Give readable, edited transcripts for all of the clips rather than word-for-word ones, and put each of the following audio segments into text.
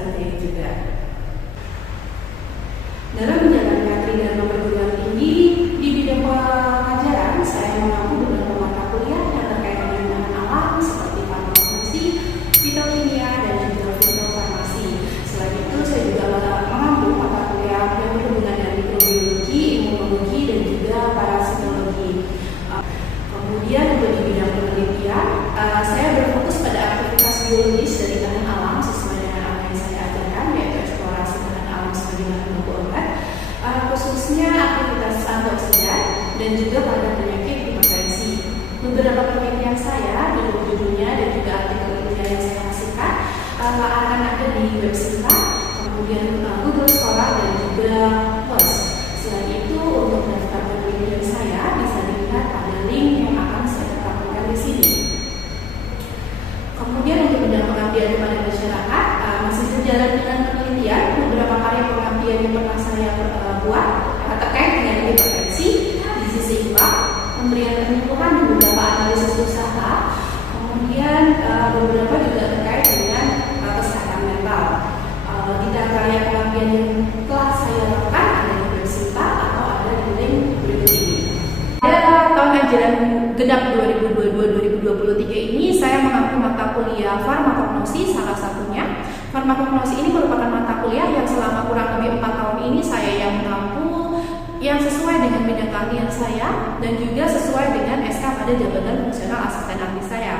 seperti itu juga. Dalam menjalankan tridharma perguruan tinggi di bidang pengajaran, saya mengampu beberapa mata kuliah yang terkait dengan bahan alam seperti farmakologi, fitokimia, dan juga fitofarmasi. Selain itu, saya juga mengampu mata kuliah yang berhubungan dengan mikrobiologi, imunologi, dan juga parasitologi. Kemudian untuk di bidang penelitian, saya berfokus pada aktivitas biologis dari bahan alam sesuai dengan apa yang saya ajarkan, yaitu eksplorasi bahan alam sebagai bahan baku obat, khususnya aktivitas antioksidan dan juga pada penyakit hipertensi. Beberapa penelitian saya, judul-judulnya dan juga artikel ilmiah yang saya hasilkan akan ada di web Sinta, kemudian Google Scholar dan juga PLOS. Selain itu, untuk daftar penelitian saya bisa dilihat pada link yang akan saya tampilkan di sini. Kemudian untuk bidang pengabdian kepada masyarakat, masih sejalan dengan penelitian, beberapa karya pengabdian yang pernah saya buat terkait dengan hipertensi, gizi seimbang, pemberian penyembuhan dan beberapa analisis usaha, kemudian beberapa juga terkait dengan kesehatan mental. Di karya pengabdian yang telah saya lakukan ada di web Sinta atau ada di link berikut ini. Pada tahun ajaran genap 2022-2023 ini saya mengampu mata kuliah farmakognosi salah satunya. Farmakognosi ini merupakan mata kuliah yang selama kurang lebih 4 tahun ini saya yang mengampu yang sesuai dengan bidang keahlian saya dan juga sesuai dengan SK pada jabatan fungsional asisten ahli saya.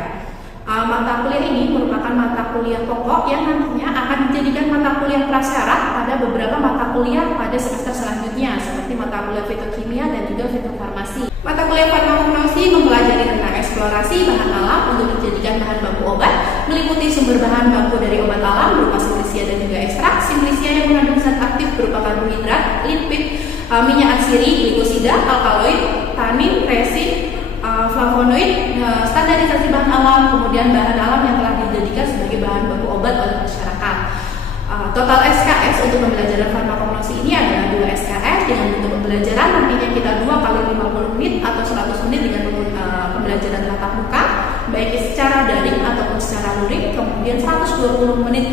Mata kuliah ini merupakan mata kuliah pokok yang nantinya akan dijadikan mata kuliah prasyarat pada beberapa mata kuliah pada semester selanjutnya seperti mata kuliah fitokimia dan juga fitofarmasi. Mata kuliah farmakognosi mempelajari tentang eksplorasi bahan alam untuk dijadikan bahan baku obat, meliputi sumber bahan baku dari obat alam berupa simplisia dan juga ekstrak. Simplisia yang mengandung zat aktif berupa karbohidrat, lipid, minyak atsiri, glikosida, alkaloid, tanin, resin, flavonoid, standarisasi bahan alam, kemudian bahan alam yang telah dijadikan sebagai bahan baku obat oleh masyarakat. Total SKS untuk pembelajaran farmakognosi ini adalah 2 SKS dengan bentuk pembelajaran nantinya kita 2 kali 50 menit atau 100 menit dengan pembelajaran tatap muka, baik secara daring ataupun secara luring, kemudian 120 menit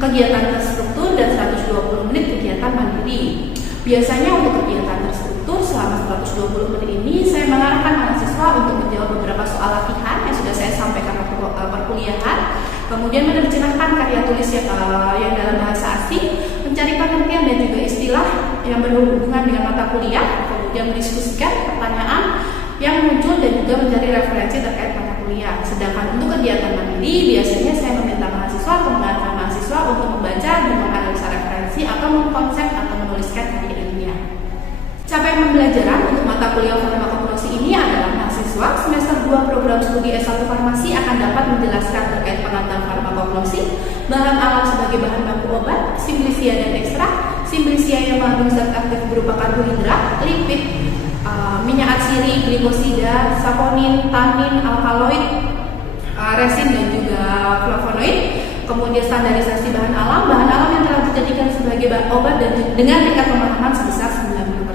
kegiatan terstruktur dan 120 menit kegiatan mandiri. Biasanya untuk kegiatan terstruktur selama 120 menit ini saya mengarahkan mahasiswa untuk menjawab beberapa soal latihan yang sudah saya sampaikan waktu perkuliahan, kemudian menerjemahkan karya tulis yang dalam bahasa asing, mencari pengertian dan juga istilah yang berhubungan dengan mata kuliah, kemudian mendiskusikan pertanyaan yang muncul dan juga mencari referensi terkait mata kuliah. Sedangkan untuk kegiatan mandiri biasanya saya meminta mahasiswa atau mengarahkan mahasiswa untuk membaca dan menganalisa referensi atau mengkonsep atau menuliskan karya ilmiah. Capaian pembelajaran untuk mata kuliah farmakognosi ini adalah mahasiswa semester 2 program studi S1 farmasi akan dapat menjelaskan terkait pengantar farmakognosi, bahan alam sebagai bahan baku obat, simplisia dan ekstrak, simplisia yang mengandung zat aktif berupa karbohidrat, lipid, minyak atsiri, glikosida, saponin, tanin, alkaloid, resin dan juga flavonoid. Kemudian standarisasi bahan alam yang telah dijadikan sebagai bahan obat dan dengan tingkat pemahaman sebesar 90%.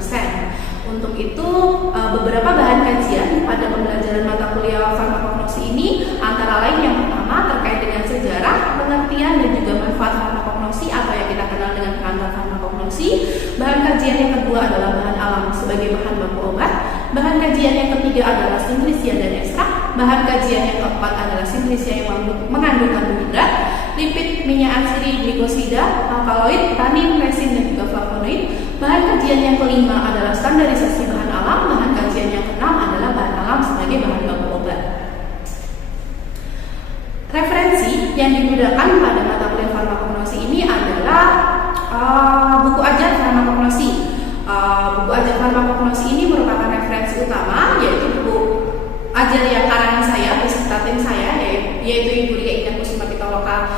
Untuk itu beberapa bahan kajian pada pembelajaran mata kuliah farmakognosi ini antara lain yang pertama terkait dengan sejarah, pengertian dan juga manfaat farmakognosi atau yang kita kenal dengan pengantar farmakognosi. Bahan kajian yang kedua adalah bahan alam sebagai bahan baku obat. Bahan kajian yang ketiga adalah simplisia dan ekstrak. Bahan kajian yang keempat adalah simplisia yang mengandung karbohidrat, lipid, minyak atsiri, glikosida, alkaloid, tanin, resin dan juga flavonoid. Bahan kajian yang kelima adalah standarisasi bahan alam. Bahan kajian yang keenam adalah bahan alam sebagai bahan baku obat. Referensi yang digunakan pada mata kuliah farmakognosi ini adalah buku ajar farmakognosi. Buku ajar farmakognosi ini merupakan referensi utama, yaitu buku ajar yang karangan saya beserta tim saya, yaitu Ibu Lia Indah Kusuma Pitaloka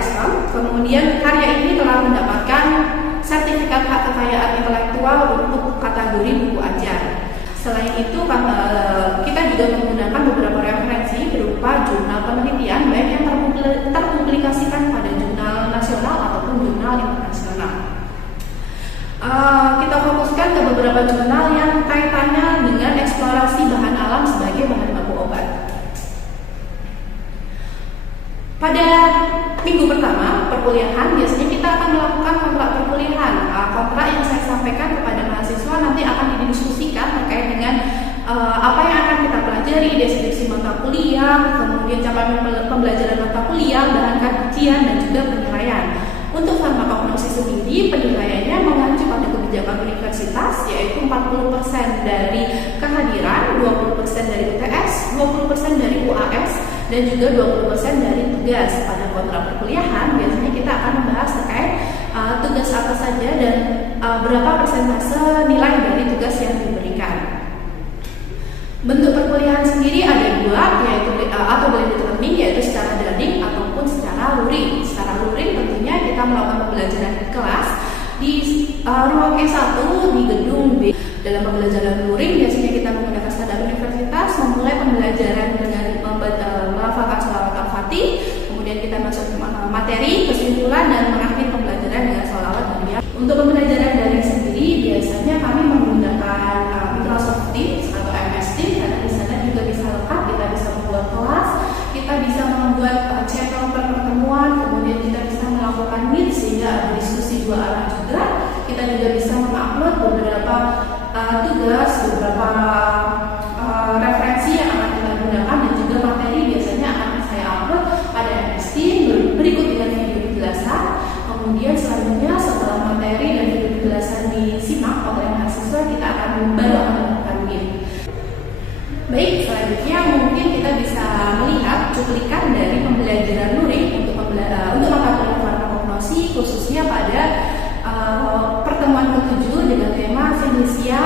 S.Com. Kemudian karya ini telah mendapatkan sertifikat hak kekayaan intelektual untuk kategori buku ajar. Selain itu, kita juga menggunakan beberapa referensi berupa jurnal penelitian, baik yang terpublikasikan pada jurnal nasional ataupun jurnal internasional. Kita fokuskan ke beberapa jurnal yang kaitannya dengan eksplorasi bahan alam sebagai bahan baku obat. Pada minggu pertama perkuliahan, biasanya kita akan melakukan kontrak perkuliahan. Kontrak yang saya sampaikan kepada mahasiswa nanti akan didiskusikan terkait dengan apa yang akan kita pelajari, deskripsi mata kuliah, kemudian capaian pembelajaran mata kuliah, bahan kajian, dan juga penilaian. Untuk farmakognosis sendiri, penilaiannya mengacu pada kebijakan universitas, yaitu 40% dari kehadiran, 20% dari UTS, 20% dari UAS, dan juga 20% dari tugas. Pada kontrak perkuliahan, biasanya kita akan membahas terkait tugas apa saja dan berapa persentase nilai dari tugas yang diberikan. Bentuk perkuliahan sendiri ada dua, yaitu atau blended learning, yaitu secara daring ataupun secara luring. Secara luring tentunya kita melakukan pembelajaran di kelas di ruang E1 di gedung B. Dalam pembelajaran luring biasanya kita menggunakan standar universitas, memulai pembelajaran dengan melafalkan sholawat al-fatih, kemudian kita masuk ke materi, kesimpulan, dan mengakhiri pembelajaran dengan sholawat Maryam. Untuk pembelajaran daring sendiri biasanya kami menggunakan Microsoft Teams atau MS Teams, karena di sana juga bisa lengkap, kita bisa membuat kelas, kita bisa membuat channel pertemuan, kemudian kita bisa melakukan meet sehingga ada diskusi dua arah juga. Kita juga bisa mengupload beberapa tugas, beberapa referensi yang akan kita gunakan, dan juga materi biasanya akan saya upload pada MS Teams berikut dengan video penjelasan. Kemudian selanjutnya setelah materi dan video penjelasan disimak oleh mahasiswa, kita akan baru akan melakukan meet. Baik, selanjutnya mungkin kita bisa melihat cuplikan dari pembelajaran luring untuk mata kuliah farmakognosi, khususnya pada pertemuan ke-7 dengan tema Finisia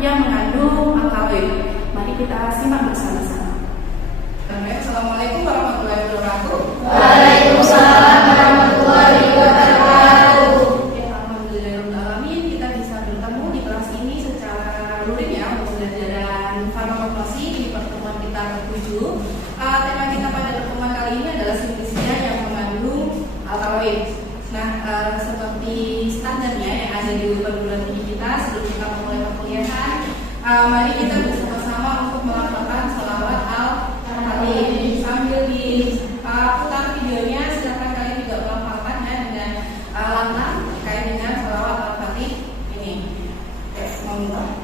yang mengandung alkaloid. Mari kita simak bersama-sama. Assalamualaikum warahmatullahi wabarakatuh. Waalaikumsalam warahmatullahi wabarakatuh. Alhamdulillahirrahmanirrahim, kita bisa bertemu di kelas ini secara luring ya untuk pembelajaran farmakognosi di pertemuan kita ke-7. Tema kita pada pertemuan kali ini adalah Finisia yang mengandung alkaloid. Nah, seperti standarnya yang ada di perguruan tinggi kita sebelum kita memulai perkuliahan, mari kita bersama-sama untuk melafalkan sholawat al-fatih. Sambil diputar videonya, silakan kalian juga melafalkannya dengan lantang terkait dengan sholawat al-fatih ini. Oke, mohon.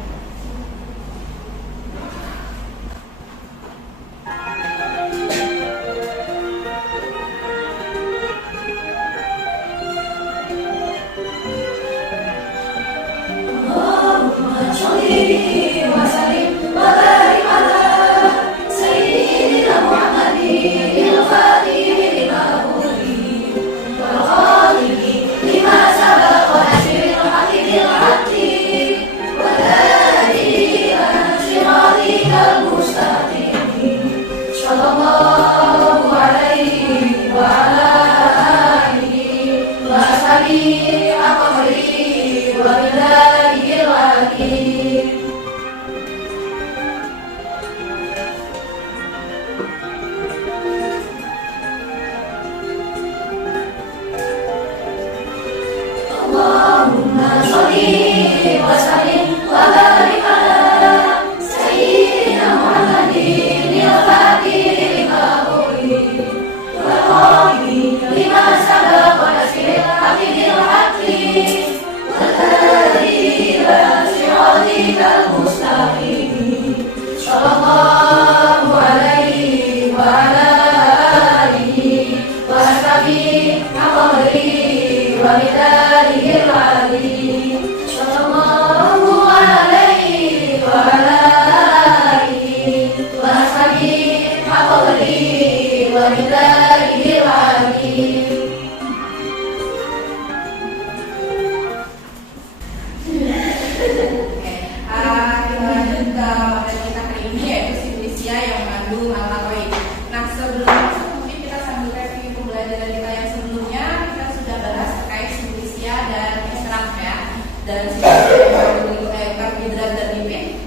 Karbohidrat dan lipid,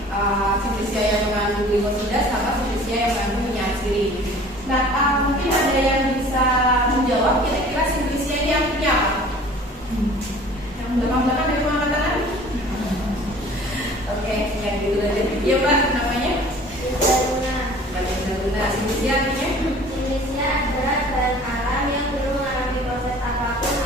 Finisia yang mengandung glikosida sama Finisia yang mengandung minyak sendiri. Nah, mungkin ada yang bisa menjawab kira-kira Finisia ini artinya apa? Yang belakang-belakang dari mana tangan? Oke, yang dulu aja. Iya Pak, namanya? Finisia artinya? Finisia adalah bahan alam yang belum mengalami proses apapun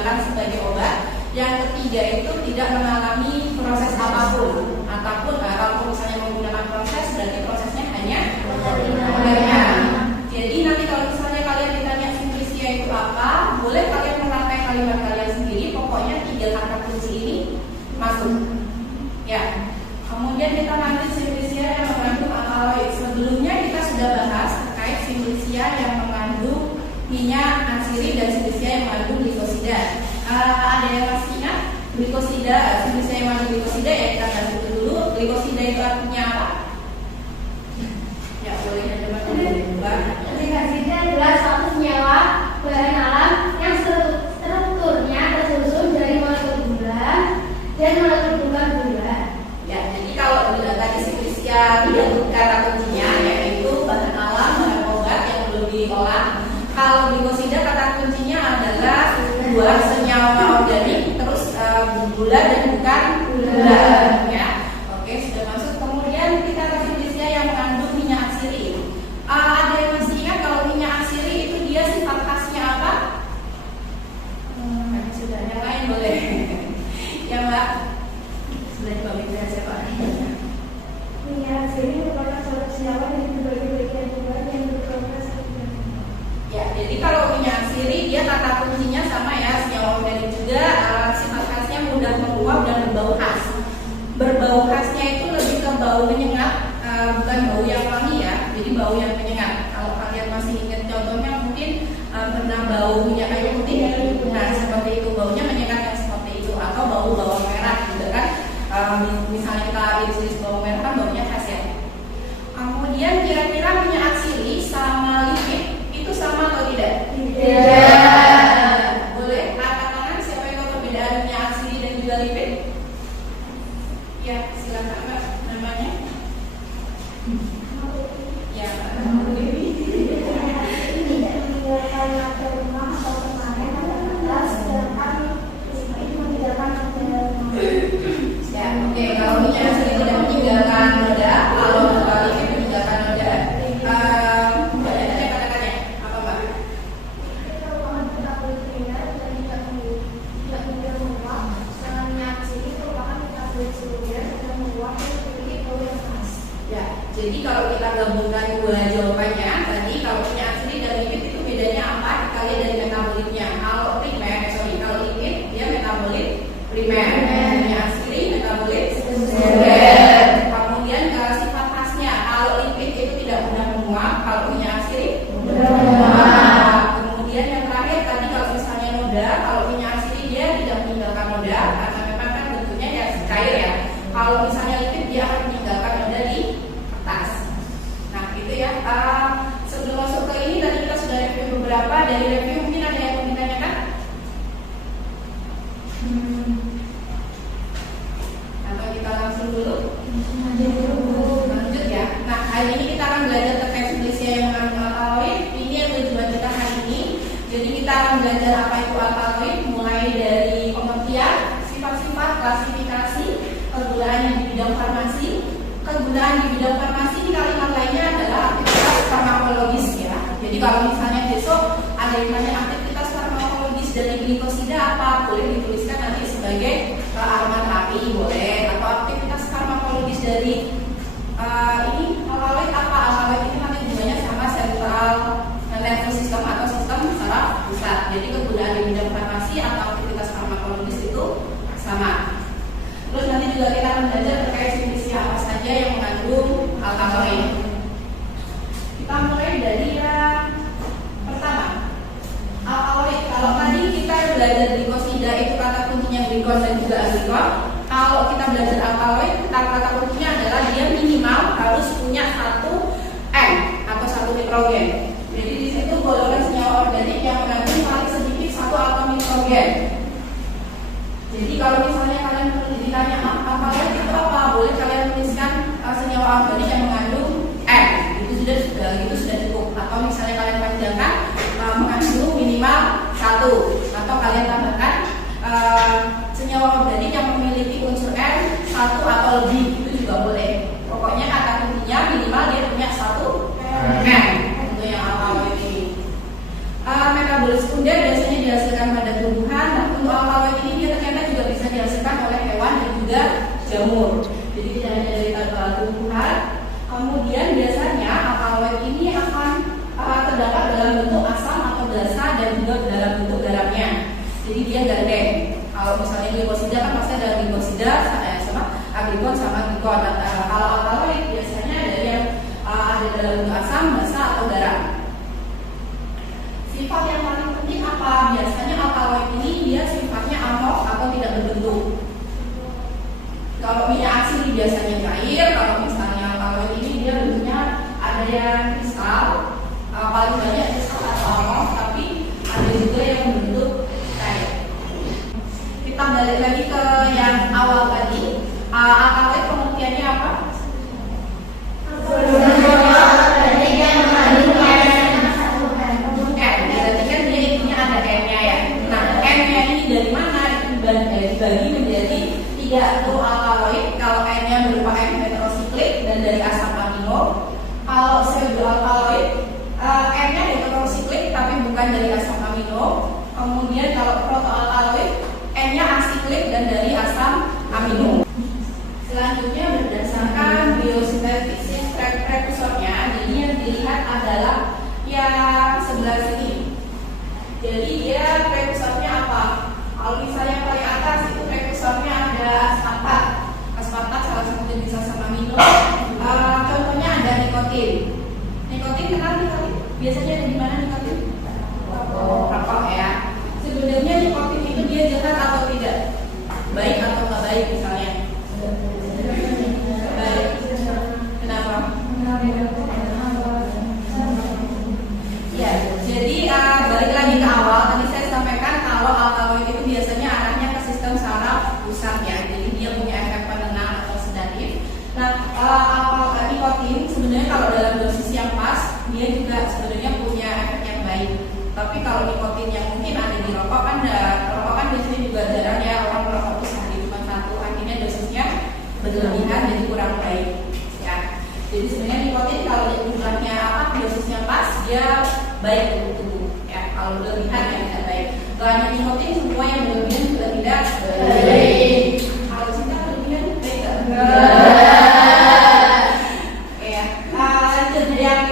digunakan sebagai obat. Yang ketiga itu tidak mengalami proses apapun, ataupun kalau misalnya menggunakan proses berarti prosesnya hanya pengeringan. Jadi nanti kalau misalnya kalian ditanya simplisia itu apa, boleh kalian memakai kalimat kalian sendiri. Pokoknya 3 kata kunci ini masuk. Ya. Kemudian kita lanjut simplisia yang mengandung alkaloid. Sebelumnya kita sudah bahas terkait simplisia yang mengandung minyak asiri dan simplisia yang mengandung glikosida. Ada yang masih ingat glikosida, simplisia yang mengandung glikosida? Ya, kita bahas itu dulu. Glikosida itu artinya apa? Ya, boleh teman-teman dibuka. Glikosida adalah suatu senyawa bahan alam yang strukturnya tersusun dari molekul gula dan molekul gula. Ya, jadi kalau tadi simplisia tidak kata kuncinya yaitu bahan alam, bahan obat yang belum diolah. Kalau glikosida kata kuncinya adalah dua senyawa organik terus gula dan bukan gula. Ya, oke sudah masuk. Kemudian kita ke simplisia yang mengandung minyak asiri. Ada yang masih ingat kalau minyak asiri itu dia sifat khasnya apa? Sudah, yang lain boleh. Ya Mbak. Sudah dibagi siapa? Minyak asiri merupakan suatu senyawa yang berbagai bagian tubuh yang berproses. Ya, jadi kalau minyak asiri dia kata kuncinya sama ya, senyawa organik juga, sifat khasnya mudah menguap dan berbau khas. Berbau khasnya itu lebih ke bau menyengat, bukan bau yang wangi ya. Jadi bau yang menyengat. Kalau kalian masih ingat contohnya mungkin pernah bau minyak kayu putih. Nah, seperti itu baunya menyengat yang seperti itu, atau bau bawang merah juga kan. Misalnya kita iris bawang merah kan baunya khas ya. Kemudian kira-kira minyak asiri sama lipid itu sama atau tidak? Tidak. Boleh angkat tangan siapa yang tahu perbedaan minyak asiri dan juga lipid? Ya, silakan Mbak. Namanya? Ya, Mbak Dewi. Tidak meninggalkan material rumah atau permanen atau kertas, sedangkan ini meninggalkan material rumah. Ya, oke. Kalau minyak asiri tidak meninggalkan noda, kalau lipid meninggalkan noda. Mbak ada kata-katanya apa Mbak? Ya, jadi kalau kita gabungkan dua jawabannya, tadi kalau minyak asiri dan lipid itu bedanya apa? Kita lihat dari metabolitnya. Kalau lipid dia metabolit primer, minyak asiri metabolit sekunder. Kemudian sifat khasnya, kalau lipid itu tidak mudah menguap, kalau minyak asiri mudah menguap. Kemudian yang terakhir tadi kalau misalnya noda, kalau minyak asiri dia tidak meninggalkan noda karena memang kan bentuknya ya cair ya. Kalau misalnya lipid dia akan meninggalkan noda di kertas. Nah gitu ya. Sebelum masuk ke ini tadi kita sudah review beberapa. Dari review mungkin ada yang mau ditanyakan? Atau kita langsung dulu? Lanjut ya. Nah hari ini kita akan belajar terkait simplisia yang mengandung alkaloid. Ini yang tujuan kita hari ini. Jadi kita akan belajar apa itu alkaloid, mulai dari pengertian, sifat-sifat, klasifikasi, kegunaan yang di bidang farmasi. Kegunaan di bidang farmasi di kalimat lainnya adalah aktivitas farmakologis ya. Jadi kalau misalnya besok ada yang tanya aktivitas farmakologis dari glikosida apa, boleh dituliskan nanti sebagai aromaterapi boleh, atau aktivitas farmakologis dari ini alkaloid apa? Alkaloid ini nanti hubungannya sama sentral nervous system atau sistem saraf pusat. Jadi kegunaan di bidang farmasi atau aktivitas farmakologis itu sama. Terus nanti juga kita akan belajar terkait simplisia apa saja yang mengandung alkaloid. Kita mulai dari yang pertama, alkaloid. Kalau tadi kita belajar glikosida itu kata kuncinya glikon dan juga aglikon. Kalau kita belajar alkaloid, kata kuncinya adalah dia minimal harus punya satu N atau satu nitrogen. Jadi di situ golongan senyawa organik yang mengandung paling sedikit satu atom nitrogen. Jadi kalau misalnya kalian ditanya alkaloid itu apa, boleh kalian tuliskan senyawa organik yang mengandung N. Itu sudah cukup. Atau misalnya kalian panjangkan mengandung minimal 1, atau kalian tambahkan senyawa organik yang memiliki unsur N 1 atau lebih, itu juga boleh. Pokoknya kata kuncinya minimal dia punya 1 N untuk yang alkaloid ini. Metabolit sekunder biasanya dihasilkan pada tumbuhan, jamur. Jadi tidak hanya dari tumbuhan. Kemudian biasanya alkaloid ini akan terdapat dalam bentuk asam atau basa dan juga dalam bentuk garamnya. Jadi dia gandeng. Kalau misalnya glikosida kan pasti ada glikosida sama aglikon sama glikon. Kalau alkaloid biasanya ada yang ada dalam bentuk asam, basa atau garam. Sifat yang paling penting apa? Biasanya alkaloid ini dia sifatnya amorf atau tidak berbentuk. Kalau minyak asin biasanya cair, kalau misalnya alkaloid ini dia bentuknya ada yang kristal, paling banyak kristal atau amorf, tapi ada juga yang berbentuk cair. Kita balik lagi ke yang awal tadi. Alkaloid pengertiannya apa? Berarti kan dia intinya ada N-nya ya. Nah, N-nya ini dari mana? Itu dibagi menjadi 3 tuh alkaloid. Kalau N-nya berupa N heterosiklik dan dari asam amino. Kalau pseudoalkaloid, N-nya heterosiklik tapi bukan dari asam amino. Kemudian kalau protoalkaloid, N-nya asiklik dan dari asam amino. Selanjutnya berdasarkan biosintesis prekursornya, jadi yang dilihat adalah yang sebelah sini. Jadi dia prekursornya apa? Kalau misalnya paling atas itu prekursornya ada aspartat. Aspartat salah satu jenis asam amino. Contohnya ada nikotin. Nikotin kenal nikotin? Biasanya ada di mana nikotin? Rokok ya. Sebenarnya nikotin itu dia jahat atau tidak? Baik atau nggak baik misalnya? Baik. Kenapa? Ya, jadi balik lagi ke awal. Tadi saya sampaikan kalau alkaloid itu biasanya arahnya ke sistem saraf pusat ya. Jadi dia punya efek penenang atau sedatif. Nah, nikotin sebenarnya kalau dalam dosis yang pas, dia juga sebenarnya punya efek yang baik. Tapi kalau nikotin yang mungkin ada di rokok kan, rokok kan biasanya juga jarang ya orang merokok itu sehari cuma 1, akhirnya dosisnya berlebihan jadi kurang baik. Ya. Jadi sebenarnya nikotin kalau jumlahnya dosisnya pas, dia baik untuk tubuh. Ya, kalau berlebihan ya tidak baik. Kalau nikotin semua yang berlebihan juga tidak baik. Kalau cinta berlebihan baik nggak? Ya. Lanjut yang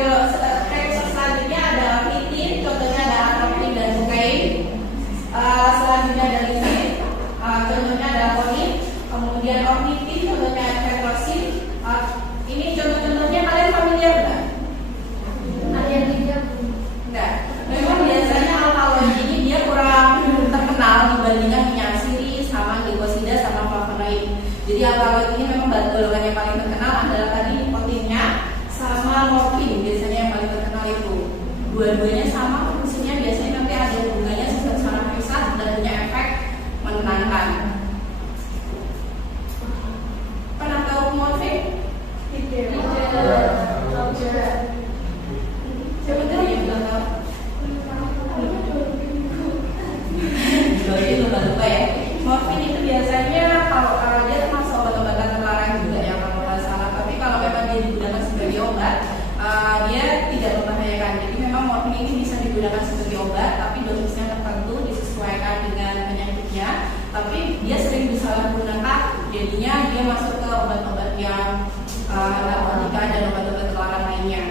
selanjutnya ada nitin, contohnya ada atropin dan kokain. Selanjutnya ada lisin, contohnya ada konin. Kemudian ornitin, contohnya petrosin. Ini contoh-contohnya kalian familiar nggak? Ada yang tidak. Enggak. Memang biasanya alkaloid ini dia kurang terkenal dibandingkan minyak siri sama glikosida sama flavonoid. Jadi alkaloid ini memang golongan yang paling terkenal adalah tadi nikotinnya sama morfin, biasanya yang paling terkenal itu. Dua-duanya sama fungsinya, biasanya nanti ada hubungannya sistem saraf pusat dan punya efek menenangkan. Pernah tahu morfin? Siapa tahu yang belum tahu? Jadi lupa-lupa ya. Morfin itu biasanya kalau dia termasuk obat-obatan terlarang juga ya kalau nggak salah. Tapi kalau memang dia digunakan sebagai obat, dia tidak membahayakan. Jadi memang morfin ini bisa digunakan sebagai obat, tapi dosisnya tertentu disesuaikan dengan penyakitnya. Tapi dia sering disalahgunakan, jadinya dia masuk ke obat-obat yang narkotika dan obat-obat terlarang lainnya.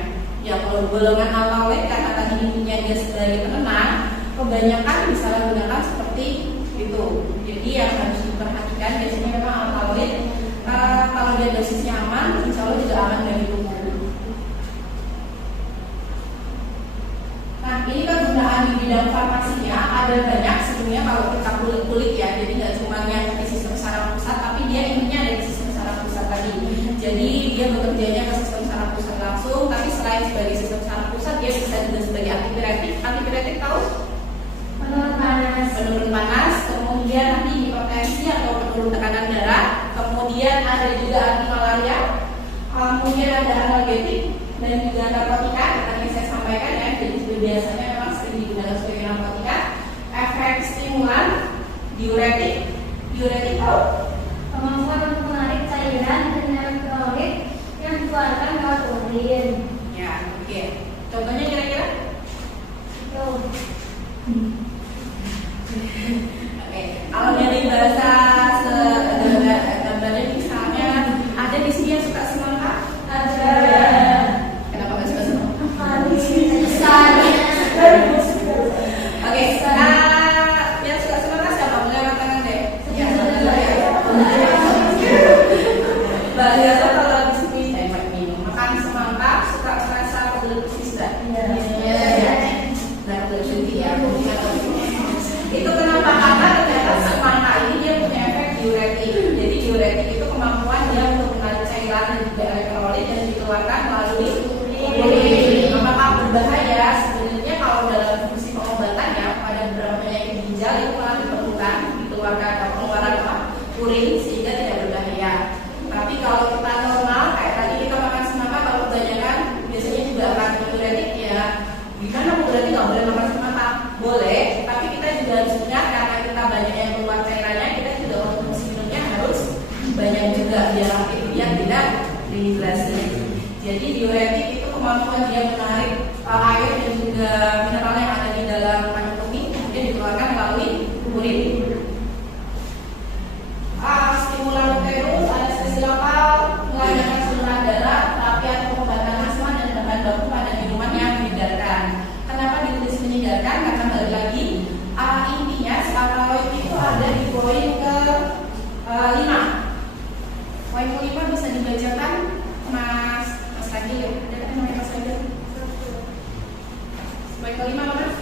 Ya kalau golongan alkaloid karena tadi intinya dia sebagai penenang, kebanyakan disalahgunakan seperti itu. Jadi yang harus diperhatikan biasanya memang alkaloid kalau dia dosisnya aman, insya Allah juga aman bagi tubuh. Nah ini kegunaan di bidang farmasinya ada banyak sebenarnya kalau kita kulik-kulik ya. Jadi nggak cuma yang di sistem saraf pusat, tapi dia intinya ada di sistem saraf pusat tadi. Jadi dia bekerjanya ke sistem saraf pusat langsung, tapi selain sebagai sistem saraf pusat dia bisa juga sebagai antipiretik. Antipiretik tahu? Penurun panas, kemudian nanti hipertensi atau penurun tekanan darah, kemudian ada juga anti malaria, kemudian ada analgetik dan juga narkotika. Tadi saya sampaikan ya, jadi biasanya memang sering digunakan sebagai narkotika. Efek stimulan, diuretik, diuretik tahu? Kemampuan untuk menarik cairan dengan elektrolit yang dikeluarkan lewat urin. Ya, oke. Contohnya kira-kira? Oke, kalau dari bahasa gambarnya bisa Jadi diuretik itu kemampuan dia untuk menarik cairan dan juga elektrolit dan dikeluarkan melalui urin. Apakah berbahaya? Sebenarnya kalau dalam fungsi pengobatan ya pada beberapa penyakit ginjal itu malah diperlukan dikeluarkan pengeluaran urin sehingga tidak berbahaya. Tapi kalau kita normal kayak tadi kita makan semangka, kalau kebanyakan biasanya juga akan diuretik ya. Gimana berarti nggak boleh makan semangka? Boleh, tapi kita juga harus ingat karena kita banyak yang keluar cairannya, kita juga konsumsi minumnya harus banyak juga biar dia tidak dehidrasi. Jadi diuretik itu kemampuan dia menarik air dan juga mineral yang ada di dalam kandung kemih kemudian dikeluarkan melalui urin. Stimulan uterus, anestesi lokal, melancarkan saluran darah, terapi pengobatan asma dan bahan baku pada minuman yang menyegarkan. Kenapa ditulis menyegarkan? Karena balik lagi intinya si alkaloid itu ada di poin ke 5. Poin ke 5 bisa dibacakan Mas Fadil ya? Ada kan namanya Mas Fadil? Poin ke 5 Mas?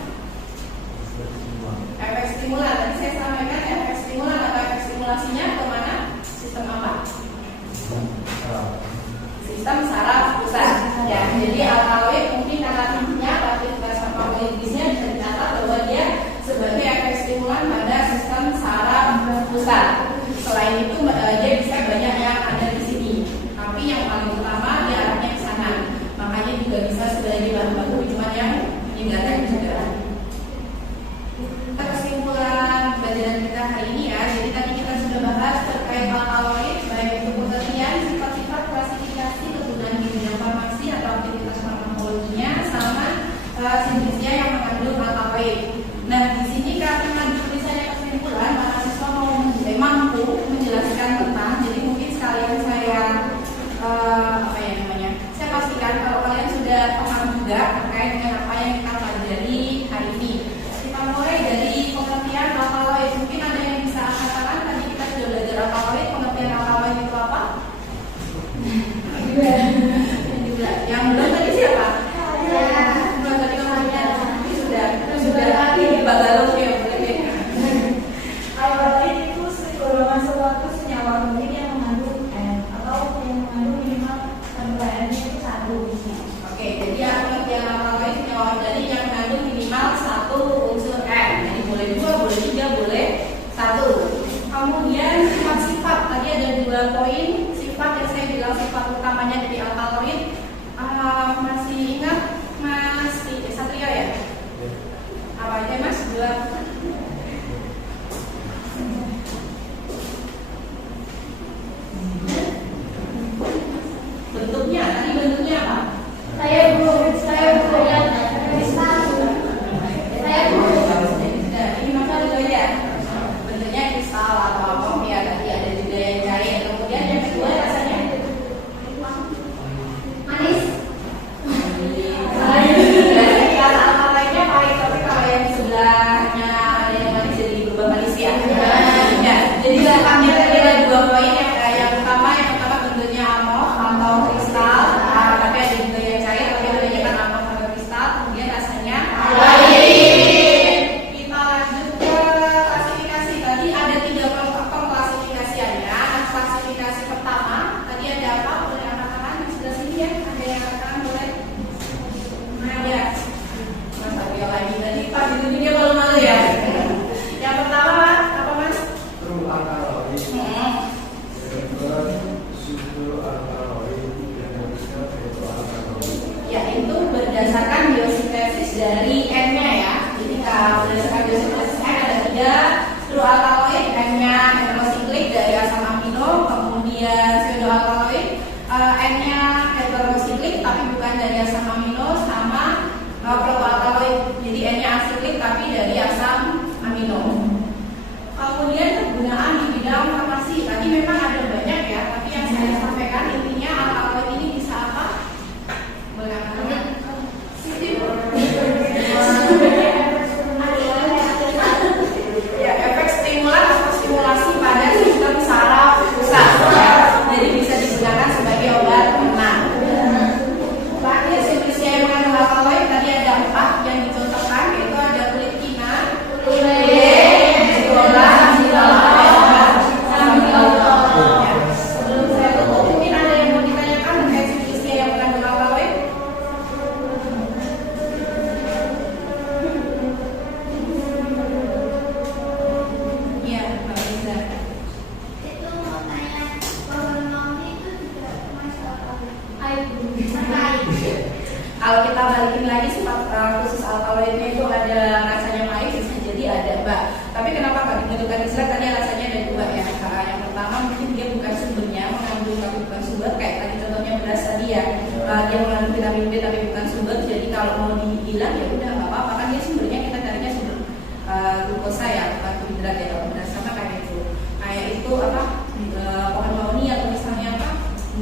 Efek stimulan. Tadi saya sampaikan efek stimulan atau efek stimulasinya kemana? Sistem apa? Sistem saraf pusat. Ya, jadi alkaloid mungkin karena tingginya aktivitas farmakologisnya bisa dicatat bahwa dia sebagai efek stimulan pada sistem saraf pusat. Selain itu dia bisa banyak yang ada di sini. Tapi yang paling utama dia arahnya ke sana. Makanya juga bisa sebagai bahan baku cuma yang menyegarkan juga. Kesimpulan pelajaran kita hari ini ya. Jadi tadi kita sudah bahas terkait alkaloid baik untuk pengertian sifat-sifat klasifikasi kegunaan di bidang farmasi atau aktivitas farmakologinya sama jenisnya yang mengandung alkaloid. Nah di sini karena tulisannya kesimpulan mahasiswa mampu menjelaskan tentang. Jadi mungkin sekalian saya saya pastikan kalau kalian sudah paham juga terkait dengan apa yang kita pelajari hari ini. Kita mulai dari pengertian alkaloid. Mungkin ada yang bisa katakan tadi kita sudah belajar alkaloid. Pengertian alkaloid itu apa? Yang belum tadi siapa? Belum tadi kemarinnya. Sudah lagi Mbak Galuh ya boleh. Alkaloid itu golongan suatu senyawa organik yang mengandung N atau yang mengandung minimal kandungan N-nya itu 1. Oke, jadi pengertian alkaloid senyawa organik yang mengandung minimal 1 unsur N. Jadi boleh 2, boleh 3, boleh 1. Kemudian sifat-sifat tadi ada 2 poin sifat yang saya bilang sifat utamanya dari alkaloid. Masih ingat Mas Satrio ya? Apa aja Mas? 2. Bentuknya, tadi bentuknya apa? Saya belum lihat kristal. Saya belum. Ini maka juga ya bentuknya kristal atau apa ya, tadi ada juga yang cair. Kemudian yang kedua rasanya Manis. Kalau alkaloidnya pahit, tapi kalau yang di sebelahnya ada yang manis jadi berubah manis ya. Ya, jadi sifatnya tadi ada 2 poin yang pertama bentuknya amorf atau kristal, tapi ada juga yang cair, tapi bedanya kan amorf atau kristal. Kemudian rasanya pahit. Kita lanjut ke klasifikasi. Tadi ada 3 pengklasifikasiannya. Klasifikasi pertama tadi ada apa? Boleh katakan di sebelah sini ya? Ada yang katakan boleh? Nah ya, Mas Satrio lagi tadi Pak duduk dia malu-malu ya. Yang pertama apa Mas? True alkaloid. Subtrue alkaloid yang harusnya itu alkaloid. Ya itu berdasarkan biosintesis dari N-nya ya. Jadi kalau berdasarkan biosintesis N ada 3 true alkaloid, N-nya heterosiklik dari asam amino, kemudian pseudoalkaloid, N-nya heterosiklik tapi bukan dari asam amino, sama protoalkaloid. Jadi N-nya asiklik tapi dari asam amino. Kemudian kegunaan di bidang farmasi. Tadi memang ada banyak ya, tapi yang saya sampaikan intinya alkaloid ini bisa apa? Boleh katakan? Ya, efek stimulan atau stimulasi pada sistem saraf pusat. Jadi bisa digunakan sebagai obat penenang. Terakhir, siklus yang mengandung alkaloid tadi ada 4 yang dicontohkan, yaitu ada kulit kina, Kalau kita balikin lagi sifat khusus alkaloidnya itu ada rasanya pahit, bisa jadi ada Mbak. Tapi kenapa nggak ditentukan istilah tadi rasanya ada dua ya. Yang pertama mungkin dia bukan sumbernya, mengandung tapi bukan sumber, kayak tadi contohnya beras tadi ya. Dia mengandung vitamin B tapi bukan sumber. Jadi kalau mau dibilang ya udah nggak apa-apa, kan dia sumbernya kita carinya sumber glukosa ya, bukan karbohidrat ya. Kalau beras sama kayak itu. Kayak itu apa? Pohon mauni atau misalnya apa?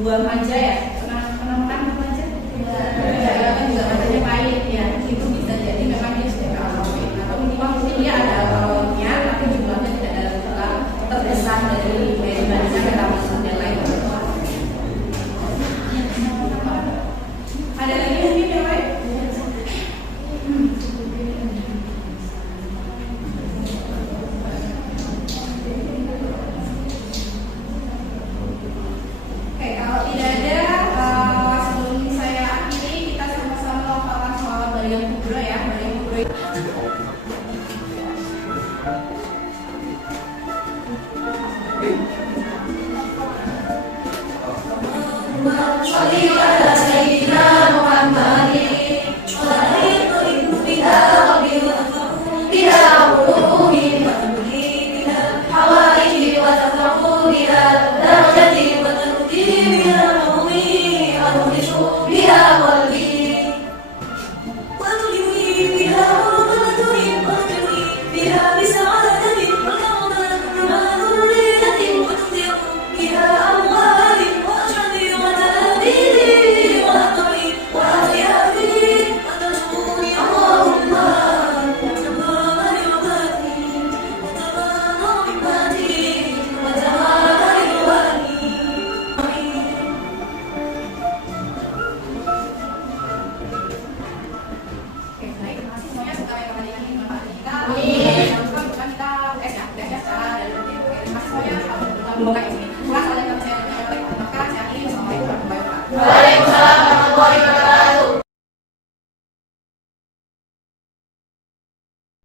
Buah manja ya. Pernah makan buah manja? Ya, kan juga katanya pahit ya. Itu bisa jadi memang dia sudah alkaloid. Atau minimal mungkin dia ada alkaloidnya, tapi jumlahnya tidak dalam skala terbesar dari dibandingkan metabolisme dan lain. Ada lagi mungkin yang lain? Oke, kalau tidak ada, sebelum saya akhiri, kita sama-sama lafalkan soal Barium Kubro ya. Barium Kubro bukan kita secara dari masih semuanya bukan